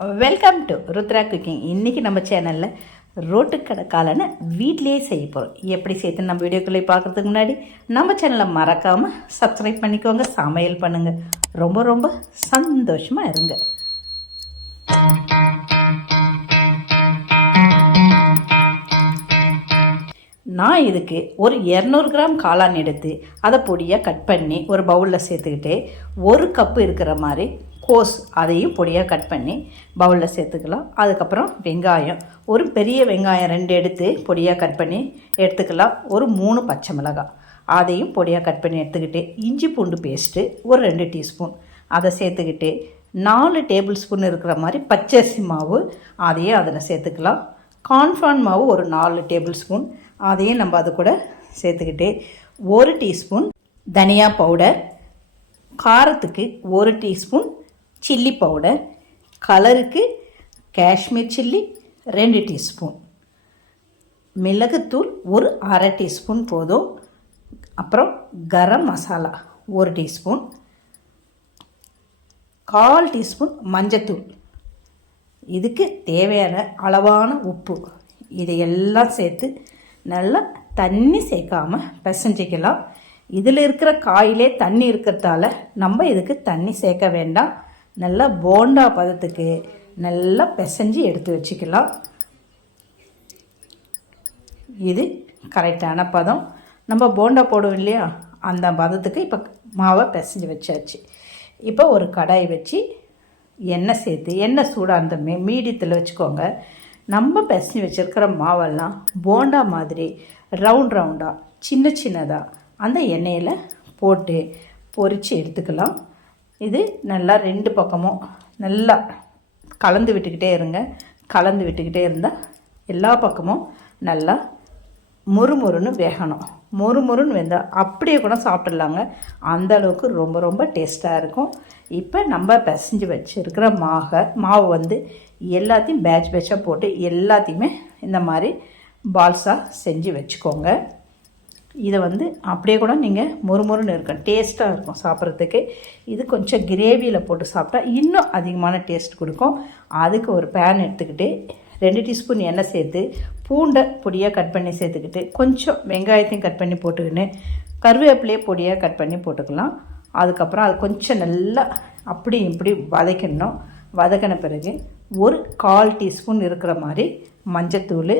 Welcome to Rudra cooking இன்றைக்கி நம்ம சேனலில் ரோட்டுக்கடை காளான வீட்டிலேயே செய்ய போகிறோம் எப்படி சேர்த்து நம்ம வீடியோக்குள்ளே பார்க்குறதுக்கு முன்னாடி நம்ம சேனலை மறக்காமல் சப்ஸ்கிரைப் பண்ணிக்கோங்க சமையல் பண்ணுங்கள் ரொம்ப ரொம்ப சந்தோஷமாக இருங்க. நான் இதுக்கு ஒரு இரநூறு கிராம் காளான் எடுத்து அதை பொடியாக கட் பண்ணி ஒரு பவுலில் சேர்த்துக்கிட்டு ஒரு கப்பு இருக்கிற மாதிரி கோஸ் அதையும் பொடியாக கட் பண்ணி பவுலில் சேர்த்துக்கலாம். அதுக்கப்புறம் வெங்காயம். ஒரு பெரிய வெங்காயம் ரெண்டு எடுத்து பொடியாக கட் பண்ணி எடுத்துக்கலாம். ஒரு மூணு பச்சை மிளகாய் அதையும் பொடியாக கட் பண்ணி எடுத்துக்கிட்டு இஞ்சி பூண்டு பேஸ்ட்டு ஒரு ரெண்டு டீஸ்பூன். அதை சேர்த்துக்கிட்டு நாலு டேபிள் ஸ்பூன் இருக்கிற மாதிரி பச்சரிசி மாவு அதையும் அதில் சேர்த்துக்கலாம். கான்ஃபார்ன் மாவு ஒரு நாலு டேபிள் ஸ்பூன் அதையும் நம்ம அது கூட சேர்த்துக்கிட்டு ஒரு டீஸ்பூன் தனியா பவுடர் காரத்துக்கு ஒரு டீஸ்பூன் சில்லி பவுடர் கலருக்கு காஷ்மீர் சில்லி ரெண்டு டீஸ்பூன் மிளகுத்தூள் ஒரு அரை டீஸ்பூன் போதும். அப்புறம் கரம் மசாலா ஒரு டீஸ்பூன் கால் டீஸ்பூன் மஞ்சத்தூள். இதுக்கு தேவையான அளவான உப்பு. இதையெல்லாம் சேர்த்து நல்லா தண்ணி சேர்க்காமல் பிசைஞ்சிக்கலாம். இதில் இருக்கிற காயிலே தண்ணி இருக்கிறதால நம்ம இதுக்கு தண்ணி சேர்க்க வேண்டாம். நல்லா போண்டா பதத்துக்கு நல்லா பிசைஞ்சு எடுத்து வச்சுக்கலாம். இது கரெக்டான பதம். நம்ம போண்டா போடுவோம் இல்லையா? அந்த பதத்துக்கு இப்போ மாவை பிசைஞ்சு வச்சாச்சு. இப்போ ஒரு கடாய் வச்சு எண்ணெய் சேர்த்து எண்ணெய் சூடாக அந்த மீ மீடியத்தில் வச்சுக்கோங்க. நம்ம பிசைஞ்சு வச்சுருக்கிற மாவெல்லாம் போண்டா மாதிரி ரவுண்ட் ரவுண்டாக சின்ன சின்னதாக அந்த எண்ணெயில் போட்டு பொரித்து எடுத்துக்கலாம். இது நல்லா ரெண்டு பக்கமும் நல்லா கலந்து விட்டுக்கிட்டே இருங்க. கலந்து விட்டுக்கிட்டே இருந்தால் எல்லா பக்கமும் நல்லா மொறுமொறுன்னு வேகணும். மொறுமொறுன்னு வெந்தால் அப்படியே கூட சாப்பிட்லாங்க அந்த அளவுக்கு ரொம்ப ரொம்ப டேஸ்ட்டாக இருக்கும். இப்போ நம்ம பிசைஞ்சு வச்சுருக்கிற மாவை மாவு வந்து எல்லாத்தையும் பேட்ச் பேட்சாக போட்டு எல்லாத்தையுமே இந்த மாதிரி பால்ஸாக செஞ்சு வச்சுக்கோங்க. இதை வந்து அப்படியே கூட நீங்கள் மொறுமொறுன்னு இருக்கும். டேஸ்ட்டாக இருக்கும் சாப்பிட்றதுக்கு. இது கொஞ்சம் கிரேவியில் போட்டு சாப்பிட்டா இன்னும் அதிகமான டேஸ்ட் கொடுக்கும். அதுக்கு ஒரு பேன் எடுத்துக்கிட்டு ரெண்டு டீஸ்பூன் எண்ணெய் சேர்த்து பூண்டை பொடியாக கட் பண்ணி சேர்த்துக்கிட்டு கொஞ்சம் வெங்காயத்தையும் கட் பண்ணி போட்டுக்கின்னு கருவேப்பிலையே பொடியாக கட் பண்ணி போட்டுக்கலாம். அதுக்கப்புறம் அது கொஞ்சம் நல்லா அப்படி இப்படி வதக்கணும். வதக்கின பிறகு ஒரு கால் டீஸ்பூன் இருக்கிற மாதிரி மஞ்சத்தூள்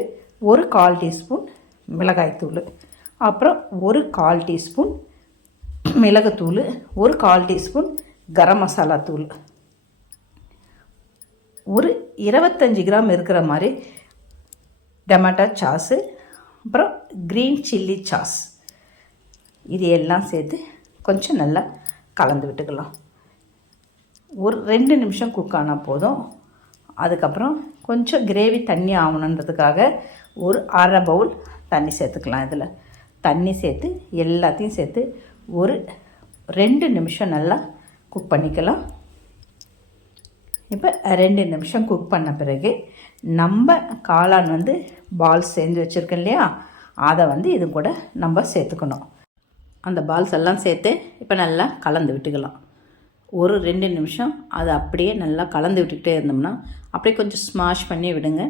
ஒரு கால் டீஸ்பூன் மிளகாய்த்தூள் அப்புறம் ஒரு கால் டீஸ்பூன் மிளகுத்தூள் ஒரு கால் டீஸ்பூன் கரம் மசாலா தூள். ஒரு இருபத்தஞ்சி கிராம் இருக்கிற மாதிரி டொமேட்டோ சாஸு அப்புறம் க்ரீன் சில்லி சாஸ் இது எல்லாம் சேர்த்து கொஞ்சம் நல்லா கலந்து விட்டுக்கலாம். ஒரு ரெண்டு நிமிஷம் குக் ஆனால் போதும். அதுக்கப்புறம் கொஞ்சம் கிரேவி தண்ணி ஆகணுன்றதுக்காக ஒரு அரை பவுல் தண்ணி சேர்த்துக்கலாம் இதில். தண்ணி சேர்த்து எல்லாத்தையும் சேர்த்து ஒரு ரெண்டு நிமிஷம் நல்லா குக் பண்ணிக்கலாம். இப்போ ரெண்டு நிமிஷம் குக் பண்ண பிறகு நம்ம காளான் வந்து பால்ஸ் செஞ்சு வச்சுருக்கோம் இல்லையா? அதை வந்து இது கூட நம்ம சேர்த்துக்கணும். அந்த பால்ஸ் எல்லாம் சேர்த்து இப்போ நல்லா கலந்து விட்டுக்கலாம். ஒரு ரெண்டு நிமிஷம் அதை அப்படியே நல்லா கலந்து விட்டுக்கிட்டே இருந்தோம்னா அப்படியே கொஞ்சம் ஸ்மாஷ் பண்ணி விடுங்க.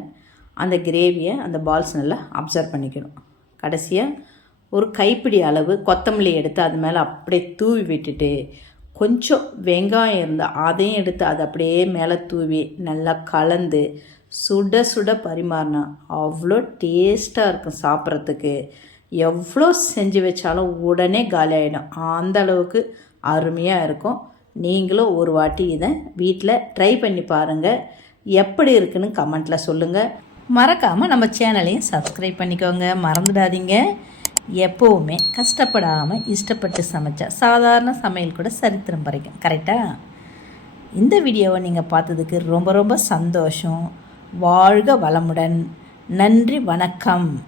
அந்த கிரேவியை அந்த பால்ஸ் நல்லா அப்சர்வ் பண்ணிக்கணும். கடைசியாக ஒரு கைப்பிடி அளவு கொத்தமல்லி எடுத்து அது மேலே அப்படியே தூவி விட்டுட்டு கொஞ்சம் வெங்காயம் இருந்தால் அதையும் எடுத்து அதை அப்படியே மேலே தூவி நல்லா கலந்து சுட சுட பரிமாறினா அவ்வளோ டேஸ்ட்டாக இருக்கும் சாப்பிட்றதுக்கு. எவ்வளோ செஞ்சு வச்சாலும் உடனே காலி ஆகிடும் அந்த அளவுக்கு அருமையாக இருக்கும். நீங்களும் ஒரு வாட்டி இதை வீட்டில் ட்ரை பண்ணி பாருங்கள் எப்படி இருக்குன்னு கமெண்ட்டில் சொல்லுங்கள் மறக்காமல் நம்ம சேனலையும் சப்ஸ்கிரைப் பண்ணிக்கோங்க. மறந்துடாதீங்க. எப்போவுமே கஷ்டப்படாமல் இஷ்டப்பட்டு சமைச்சா சாதாரண சமையல் கூட சரித்திரம் பறைக்கும். கரெக்டாக இந்த வீடியோவை நீங்கள் பார்த்ததுக்கு ரொம்ப ரொம்ப சந்தோஷம். வாழ்க வளமுடன். நன்றி வணக்கம்.